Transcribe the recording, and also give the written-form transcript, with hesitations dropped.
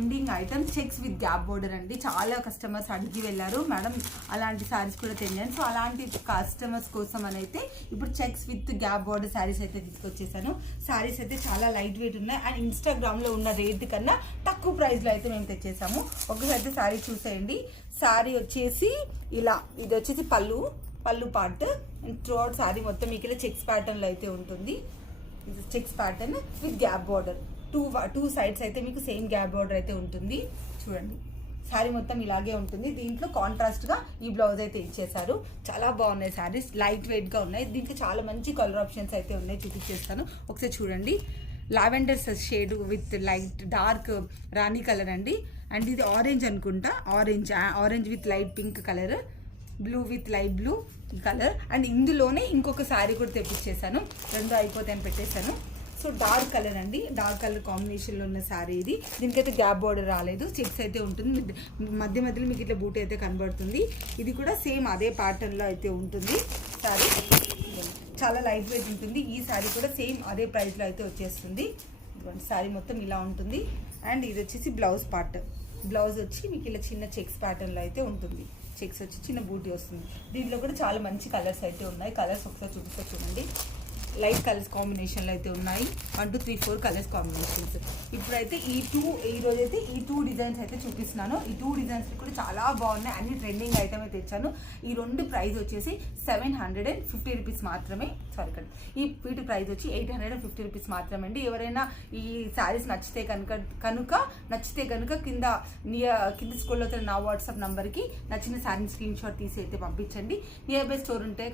Trending item checks with gap border అండి. చాలా customers అడిగి వెళ్ళారు, మేడం అలాంటి శారీస్ కూడా తెంగాను. సో అలాంటి కస్టమర్స్ కోసం అని అయితే ఇప్పుడు checks with gap border saris అయితే తీసుకొచ్చేసాను. శారీస్ అయితే చాలా లైట్ వెయిట్ ఉన్నాయి అండ్ ఇన్స్టాగ్రామ్లో ఉన్న రేట్ కన్నా తక్కువ ప్రైస్లో అయితే మేము తెచ్చేసాము. ఒకసారి అయితే శారీ చూసేయండి. శారీ వచ్చేసి ఇలా, ఇది వచ్చేసి పళ్ళు పార్ట్ అండ్ త్రూఅవుట్ శారీ మొత్తం మీకు ఇలా చెక్స్ ప్యాటర్న్లో అయితే ఉంటుంది. ఇది checks pattern with gap border, two sides అయితే మీకు సేమ్ గ్యాప్ బార్డర్ అయితే ఉంటుంది. చూడండి శారీ మొత్తం ఇలాగే ఉంటుంది. దీంట్లో కాంట్రాస్ట్గా ఈ బ్లౌజ్ అయితే ఇచ్చేసారు. చాలా బాగున్నాయి శారీస్, లైట్ వెయిట్గా ఉన్నాయి. దీంట్లో చాలా మంచి కలర్ ఆప్షన్స్ అయితే ఉన్నాయి, చూపించేస్తాను ఒకసారి చూడండి. Lavender shade with light dark Rani colour అండి. అండ్ ఇది ఆరెంజ్ అనుకుంటా, orange with light pink colour, blue with light blue colour. And ఇందులోనే ఇంకొక శారీ కూడా తెప్పించేసాను, రెండు అయిపోతాయని పెట్టేశాను. సో డార్క్ కలర్ అండి, డార్క్ కలర్ కాంబినేషన్లో ఉన్న శారీ ఇది. దీనికైతే గ్యాప్ బార్డర్ రాలేదు, చెక్స్ అయితే ఉంటుంది. మధ్యలో మీకు ఇట్లా బూటీ అయితే కనబడుతుంది. ఇది కూడా సేమ్ అదే ప్యాటర్న్లో అయితే ఉంటుంది శారీ. చాలా లైట్ వెయిట్ ఉంటుంది. ఈ శారీ కూడా సేమ్ అదే ప్రైస్లో అయితే వచ్చేస్తుంది. శారీ మొత్తం ఇలా ఉంటుంది. అండ్ ఇది వచ్చేసి బ్లౌజ్ పార్ట్. బ్లౌజ్ వచ్చి మీకు ఇలా చిన్న చెక్స్ ప్యాటర్న్లో అయితే ఉంటుంది. చెక్స్ వచ్చి చిన్న బూటీ వస్తుంది. దీంట్లో కూడా చాలా మంచి కలర్స్ అయితే ఉన్నాయి. కలర్స్ ఒకసారి చూపిస్తా చూడండి. లైట్ కలర్స్ కాంబినేషన్లో అయితే ఉన్నాయి. 1 2 3 4 కలర్స్ కాంబినేషన్స్. ఇప్పుడైతే ఈరోజైతే ఈ టూ డిజైన్స్ అయితే చూపిస్తున్నాను. ఈ టూ డిజైన్స్ కూడా చాలా బాగున్నాయి, అన్ని ట్రెండింగ్ ఐటమ్ అయితే తెచ్చాను. ఈ రెండు ప్రైస్ వచ్చేసి 750 రూపీస్ మాత్రమే. సారీ కండి, ఈ వీటి ప్రైస్ వచ్చి 850 రూపీస్ మాత్రమే అండి. ఎవరైనా ఈ శారీస్ నచ్చితే కనుక కింద స్కూల్లో నా వాట్సాప్ నంబర్కి నచ్చిన శారీ స్క్రీన్ షాట్ తీసి అయితే పంపించండి. నియర్ బై స్టోర్ ఉంటే